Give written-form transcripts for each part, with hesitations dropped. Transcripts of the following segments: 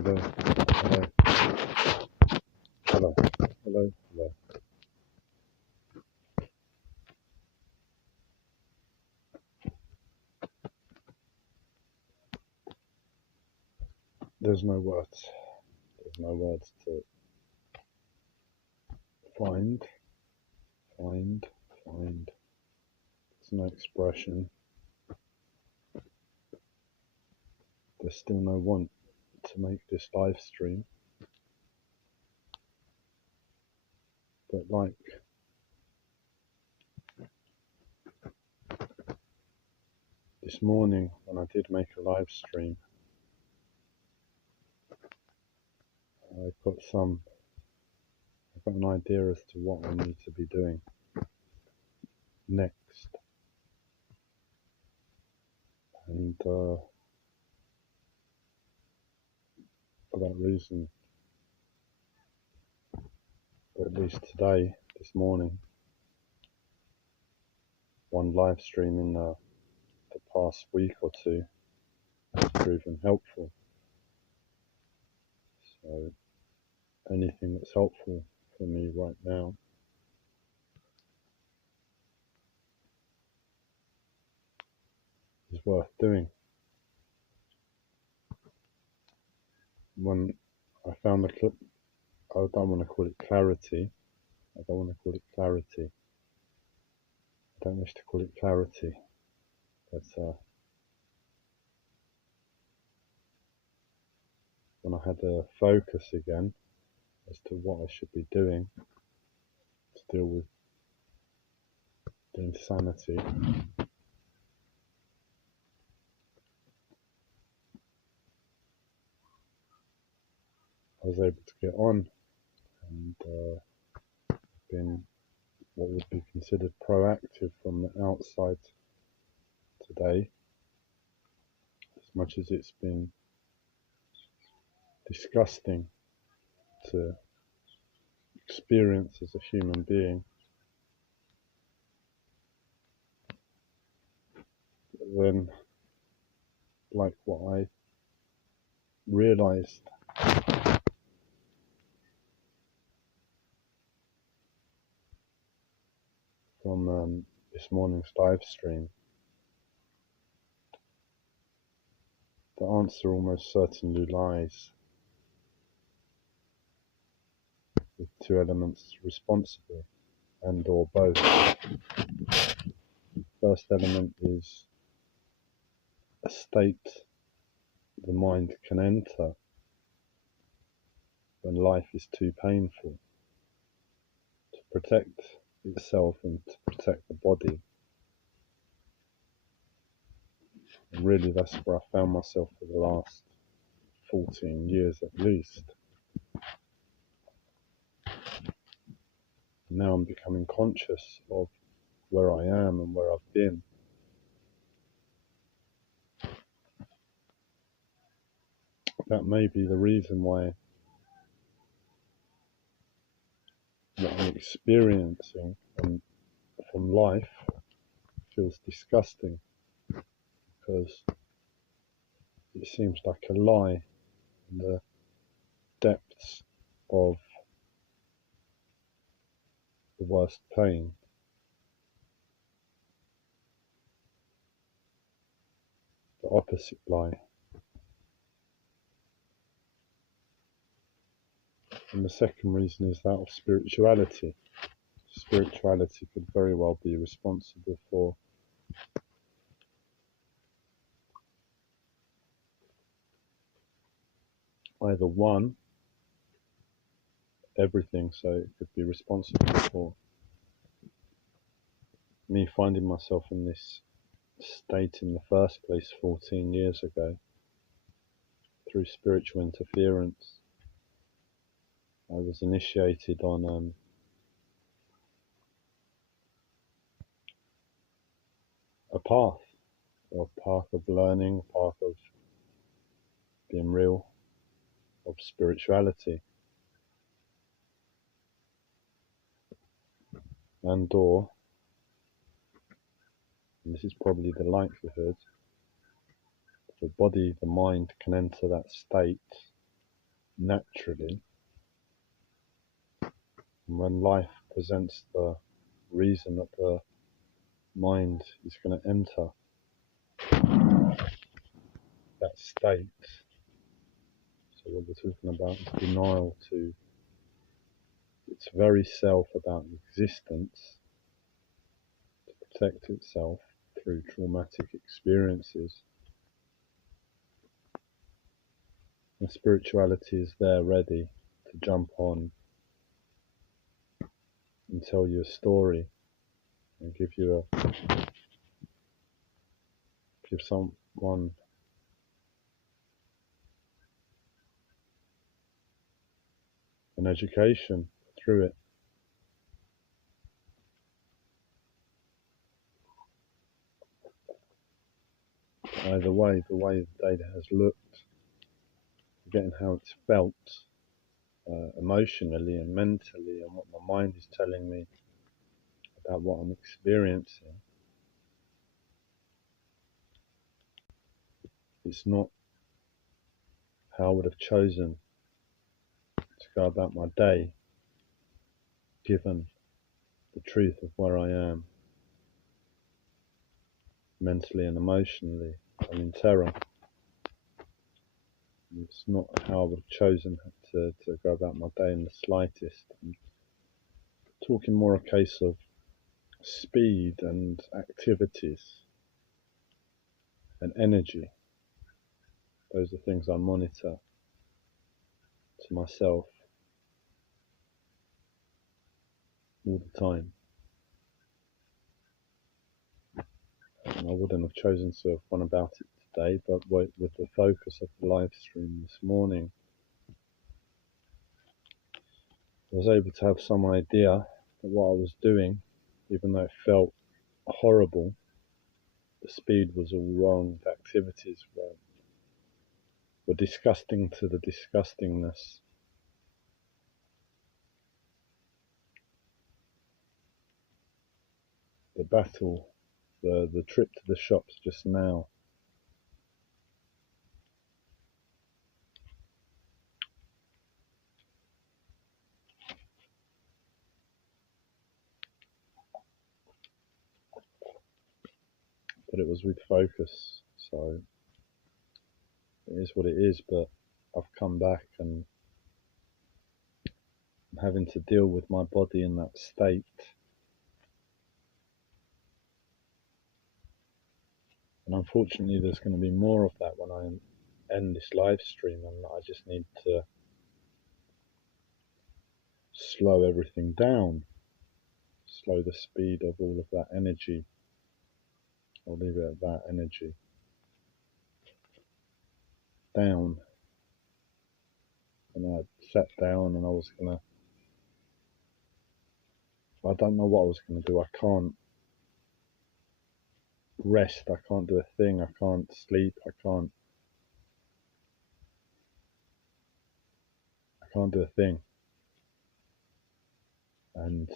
Hello, hello, hello, hello, hello. There's no words. There's no words to find, find, find. There's no expression. There's still no want to make this live stream. But like this morning when I did make a live stream, I got an idea as to what I need to be doing next. And for that reason, at least today, this morning, one live stream in the past week or two has proven helpful. So anything that's helpful for me right now is worth doing. When I found the clip, I don't want to call it clarity. I don't want to call it clarity. I don't wish to call it clarity. But when I had a focus again as to what I should be doing to deal with the insanity, I was able to get on and been what would be considered proactive from the outside today, as much as it's been disgusting to experience as a human being. Then, like what I realized from this morning's live stream, the answer almost certainly lies with two elements responsible, and or both. First element is a state the mind can enter when life is too painful to protect itself and to protect the body. And really that's where I found myself for the last 14 years at least. Now I'm becoming conscious of where I am and where I've been. That may be the reason why what I'm experiencing from life feels disgusting, because it seems like a lie in the depths of the worst pain. The opposite lie. And the second reason is that of spirituality. Spirituality could very well be responsible for either one, everything, so it could be responsible for me finding myself in this state in the first place 14 years ago through spiritual interference. I was initiated on a path of learning, a path of being real, of spirituality, and this is probably the likelihood, the body, the mind can enter that state naturally. And when life presents the reason that the mind is going to enter that state, so what we're talking about is denial to its very self about existence, to protect itself through traumatic experiences. And spirituality is there ready to jump on and tell you a story and give someone an education through it. Either way, the way the data has looked, getting how it's felt emotionally and mentally, and what my mind is telling me about what I'm experiencing, it's not how I would have chosen to go about my day, given the truth of where I am mentally and emotionally. I'm in terror. It's not how I would have chosen to go about my day in the slightest. I'm talking more a case of speed and activities and energy. Those are things I monitor to myself all the time. And I wouldn't have chosen to have gone about it today, but with the focus of the live stream this morning, I was able to have some idea of what I was doing, even though it felt horrible. The speed was all wrong, the activities were disgusting to the disgustingness. The battle, the trip to the shops just now, but it was with focus, so it is what it is. But I've come back and I'm having to deal with my body in that state. And unfortunately, there's going to be more of that when I end this live stream, and I just need to slow everything down, slow the speed of all of that energy. I'll leave it at that, energy down. And I sat down and I don't know what I was going to do. I can't rest, I can't do a thing, I can't sleep, I can't do a thing. And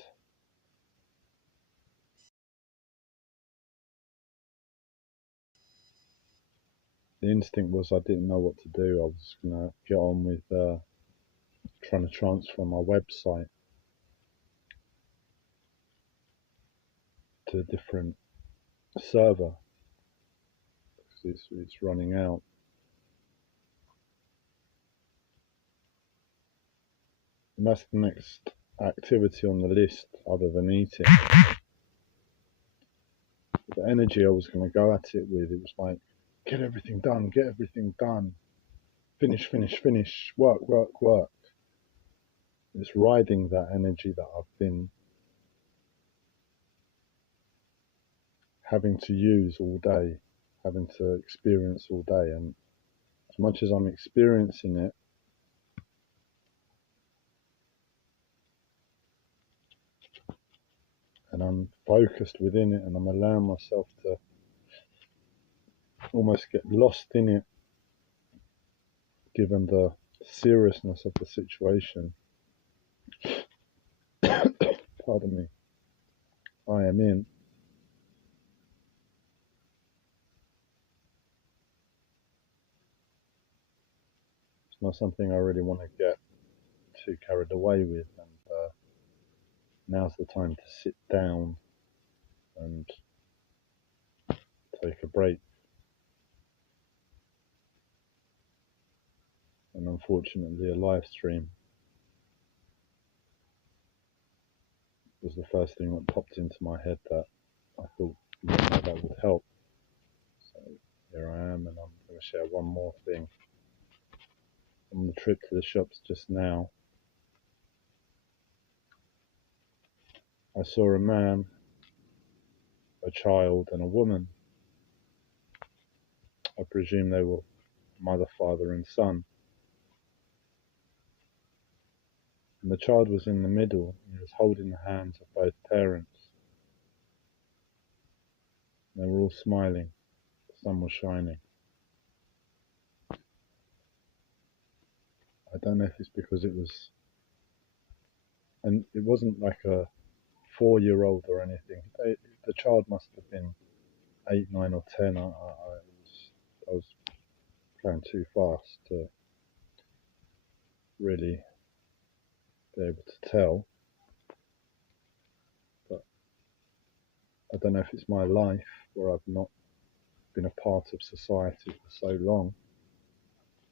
the instinct was I didn't know what to do. I was going to get on with trying to transfer my website to a different server because it's running out. And that's the next activity on the list other than eating. The energy I was going to go at it with, it was like, get everything done, finish, finish, finish, work, work, work. It's riding that energy that I've been having to use all day, having to experience all day. And as much as I'm experiencing it, and I'm focused within it, and I'm allowing myself to almost get lost in it, given the seriousness of the situation, pardon me, I am in. It's not something I really want to get too carried away with, and now's the time to sit down and take a break. And unfortunately, a live stream was the first thing that popped into my head that I thought that would help. So here I am, and I'm going to share one more thing. On the trip to the shops just now, I saw a man, a child, and a woman. I presume they were mother, father, and son. And the child was in the middle, and he was holding the hands of both parents. They were all smiling. The sun was shining. I don't know if it's because it was, and it wasn't like a 4-year-old or anything. The child must have been 8, 9, or 10. I was going too fast to really be able to tell. But I don't know if it's my life where I've not been a part of society for so long.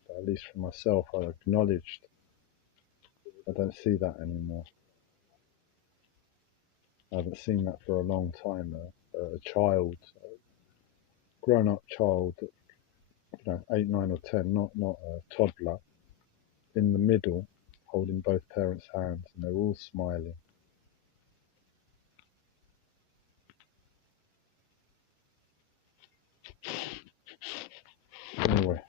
But at least for myself, I acknowledged I don't see that anymore. I haven't seen that for a long time. A child, a grown-up child, 8, 9, or 10, not a toddler, in the middle, holding both parents' hands, and they're all smiling. Anyway,